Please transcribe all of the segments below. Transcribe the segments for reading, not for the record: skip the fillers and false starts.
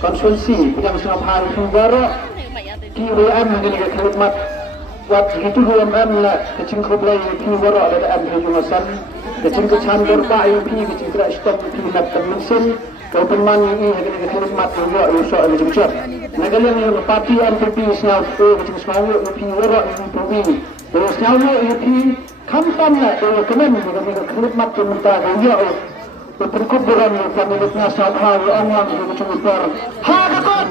konsumsi yang sangat hal negara PWM dengan khidmat buat itu UMM lah kecing kublai PWM ada ambil kecing kecan berpa UP kecing kira stop PWM termesin kau teman ini dengan khidmat juga usah ada juga negara yang parti MPP senau kecing senau PWM ini terus senau UP kampan lah kemen dengan khidmat pemerintah juga berkuburan pemilik nasional hal orang yang cuma hakikat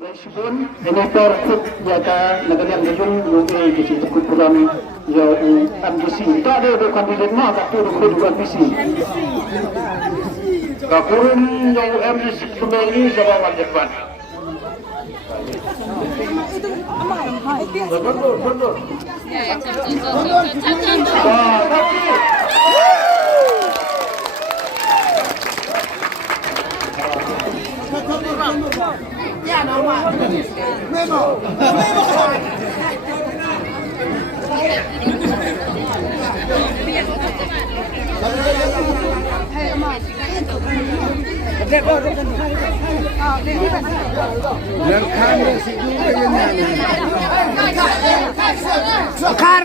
Meskipun ini terkut jaga negara yang dijun mungkin di situ kuburan yang MDC tak ada kandidat mah tak ada kuburan MDC kakurun yang MDC kembali sama wajibkan betul ya nama memo kar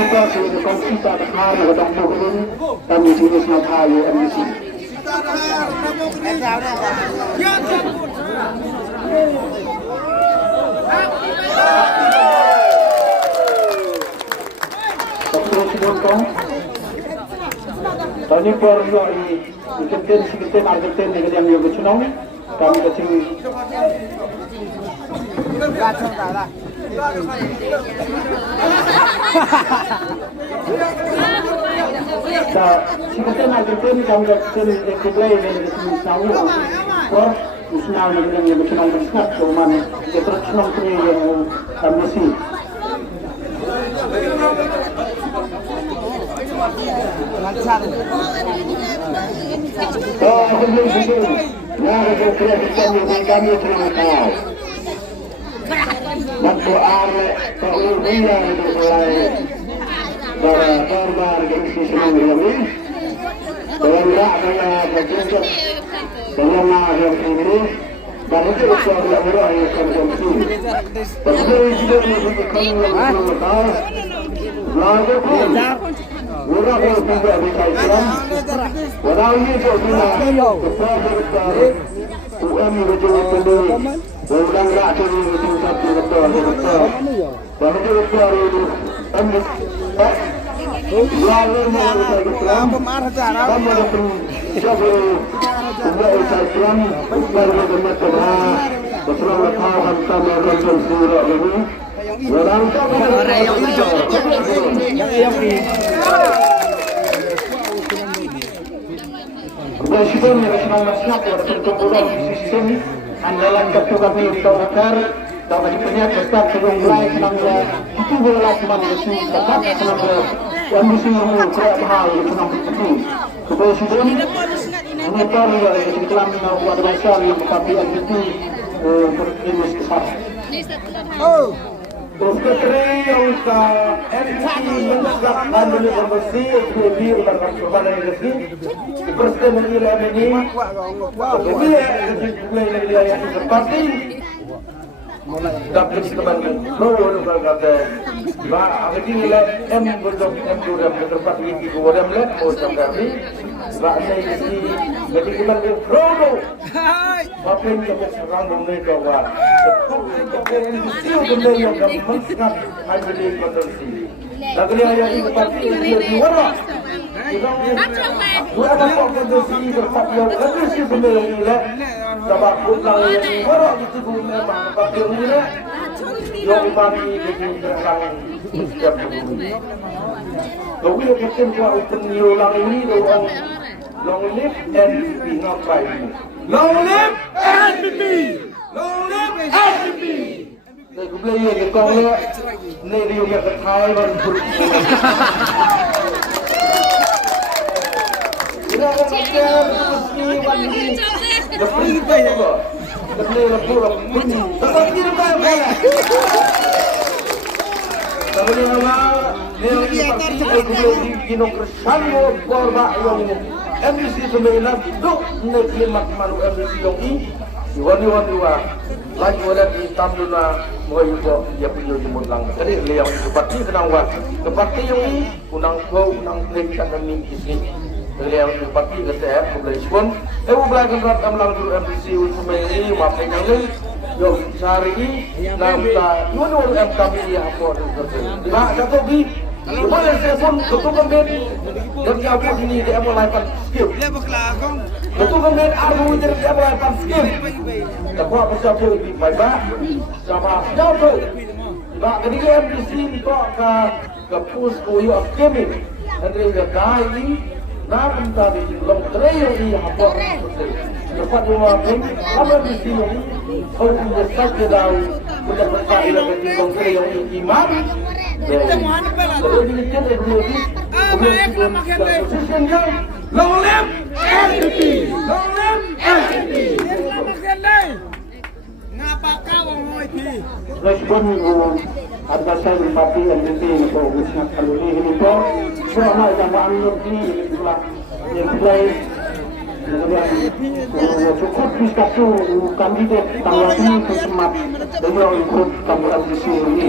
Kita sudah kita berhar dengan mungkin kami jenis natal MDC. Tadi baru ini kita marketing dengan yang yang bercunong kami kecil. Kita marketing kami kecil kublai dengan sawu. Terus usnau dengan yang bercunong bercunong cuman kita cunong punya yang kami sih. Oh, betul. Nah, kami terima kasih. Waktu arek keulian itu mulai berkorban ke isi senang ini. Dalam raknya berjumpa dengan yang ini. Dan itu adalah orang yang konsumsi. Tapi juga menunjukkan yang berlepas. Lalu pun orang yang tidak dikaitkan. Orang ini juga kepada UM berjumpa pendiri. Orang rakyat ini berjumpa betul. Dan itu itu ambil. Lalu menunjukkan kamu dapat siapa Umat Islam baru bermatra bersama kawan kami Rasul Surah ini. Orang yang hijau, yang ini. Meskipun nasional yang terkumpul di sini, andalan ketua kami Tawakar, dan penyakit tetap sebelum mulai senangnya itu boleh manusia tetap senangnya yang mesti mengukur hal yang senang itu. Kepresiden ini baru yang Islam buat masyarakat yang tapi itu berimus besar. Oh, Sekretari Usaha MPP menegak andil bersih di utara Kota Negeri. Presiden menilai ini, jadi wilayah seperti dapat dikembangkan. Lalu berkata, bah, apa nilai M berdoa M sudah bertempat di Kuala Lumpur, macam kami. Bah, saya ini jadi kita berdoa. Apa yang kita serang mereka wah. Seperti yang disiu benda yang kami mengingat hanya di potensi. Negeri yang ini seperti di mana? Dua apa potensi bertak yang kami disiu benda yang ini. sebab pulang yang orang itu memang pakai ini lah. Yang bagi begini terang setiap bumi. Kalau kita kena open ulang ini doang long live NPP not by me. Long live NPP! Long live NPP! Đây cũng lấy cái con nữa, này điều việc cái thái và bụi. Ini akan kita mesti wangi. Tapi kita ini kok, kita ni pura bunyi. Tapi kita mana? Tapi ni pasti aku boleh ginok kesan korba yang MBC sebenarnya tu ni malu MBC yang ini. Wani lagi wala di tamduna mo yugo ya punya jumut lang kadi liyang seperti kenangwa seperti yang ini unang ko unang plek kan min isi liyang seperti kesehatan boleh pun belajar berat amlang dulu MBC untuk ini maafkan yang lain yo cari namta nuno MKB ya apa itu ba satu bi boleh telefon ketua pembed dan apa ini dia mulai pan skip ketua pembed arbu dia mulai pan skip tapi apa siapa lebih baik sama siapa ba ketika MBC itu ke pus koyo skiming dan dia dai nak minta di long trail ini apa cepat memakai apa MBC ini kalau tidak saja dah sudah berkali lagi long trail ini imam Long live NPP! Long live NPP! Ngapa kau ngomong itu? Respon harga saya berpati NPP untuk usaha kalori ini pun selama jambaan nanti yang mulai cukup disatu kandidat tanggal ini kesemat beliau ikut tambahan di sini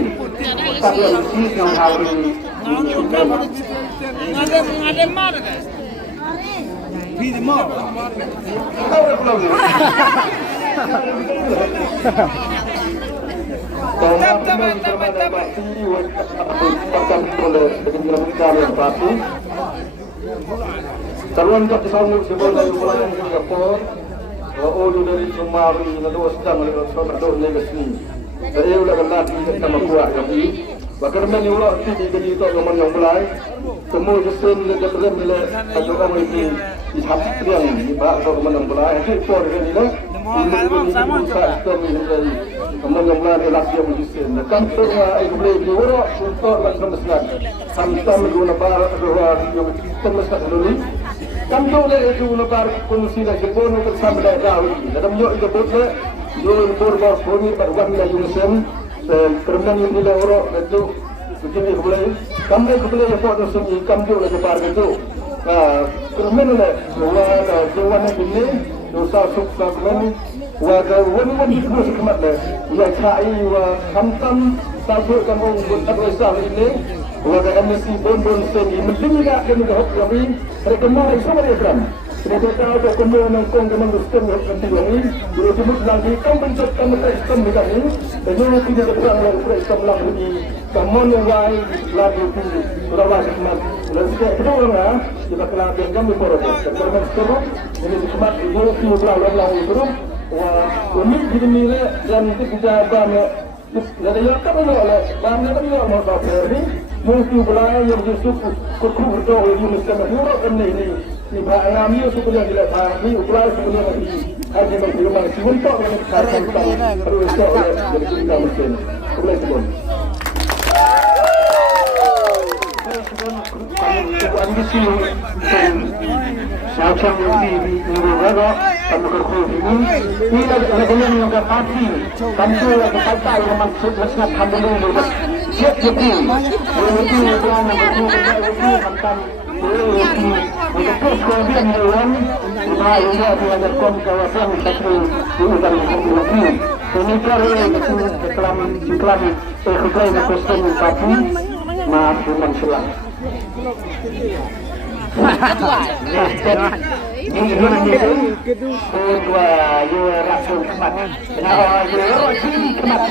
tapi di yang hari ini ada mana guys? Di mana? tahu tak pulau ini? Taruhan kat sanggup sebelum dari pulang Singapura, ulu dari Sumari, lalu sedang lewat Sumatra negasi. Saya ulah kenal kita kuat kami. Bahkan mana ulah ti di itu zaman yang mulai, semua jesen dekat dalam bila ayo orang ini dihapus yang di bawah zaman yang mulai. Itu por ini lah. Sama kami dari zaman yang mulai relasi yang jesen. Kantor ayo boleh diurut untuk lakukan mesra. Kita menggunakan barat yang tempat dulu. Kantor itu guna kondisi dan Jepun untuk sampai jauh. Dalam yo itu betul. Yo berbau poni pada waktu yang sen. Kerana ini adalah orang itu begini boleh. Kami boleh dapat segi kantor lagi pada itu. Kerana ni orang jawan ini dosa suksa kami. Warga wani itu sekemat le. Ya cai wa hantam sabut kamu buat dosa ini. Warga MSC bon seni mendengar kami dah kami rekomendasi semua program. Kita tahu bahawa kemudian nangkong dengan sistem yang penting ini, dulu sebut lagi kamu menciptakan sistem kita ini, dan ini tidak terang yang sistem lagi, kamu menguai lagi tinggi, sudah lagi semat. Dan setiap kedua orang, kita kena berikan di proses. Dan kerana sekarang ini semat itu sudah lalu terus. Wah, ini jadi milik dan itu kita banyak. Jadi yang kami oleh banyak kami mau tahu ini, mungkin belanja yang justru kurang betul ini mesti menurut ini. Ni bahagian ini supaya tidak tahu ukuran supaya lagi ada bagaimana untuk mencapai harus jadi kita mesti boleh pun. Ambisi macam ini negara kamu kerja ini adalah yang pasti kamu yang kata yang maksud maksud kamu ini siap jadi ini yang maksud untuk kemudian dewan bahaya diadakan kawasan satu dan lagi ini kalau iklan iklan kostum tapi maaf memang salah ini kedua yo rasul kemat kenapa yo sini kemat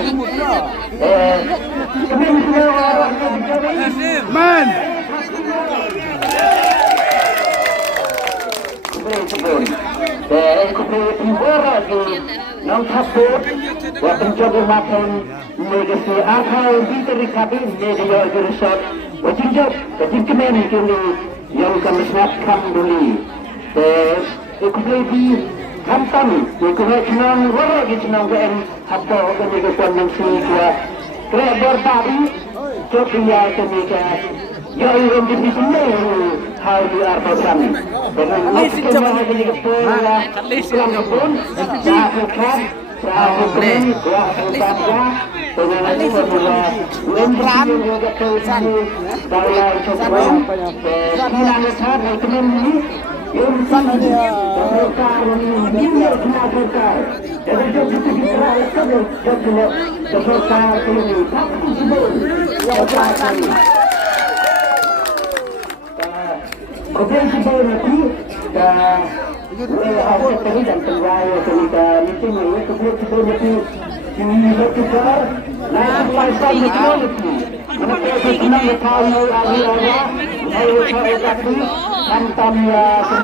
man play sebelum. Ikut play tiwara di nong taput. Wa pencoba makan negasi akal biteri kabin media jurusan. Wa jinjat, jinkemen kini yang kami snapkan dulu. Ikut play di Kampan, ikut nang wara gitu nang ben apa organisasi yang sudah kreator baru, coba kita ya yang di sini hari arbasan. Dengan kita lagi di pola, kita pun lakukan lakukan kuasa dengan itu semua lembran juga terus dalam coba. Kita lihat ekonomi yang sangat besar ini dia kena besar. Jadi kita kita besar ini tapi sebelum besar ini. Kemudian sebelum itu apa tadi dan penjualan kita meeting ini kemudian sebelum itu ini besar. Nah pasal itu mereka senang bertahu hari-hari. Saya cakap hantam ya.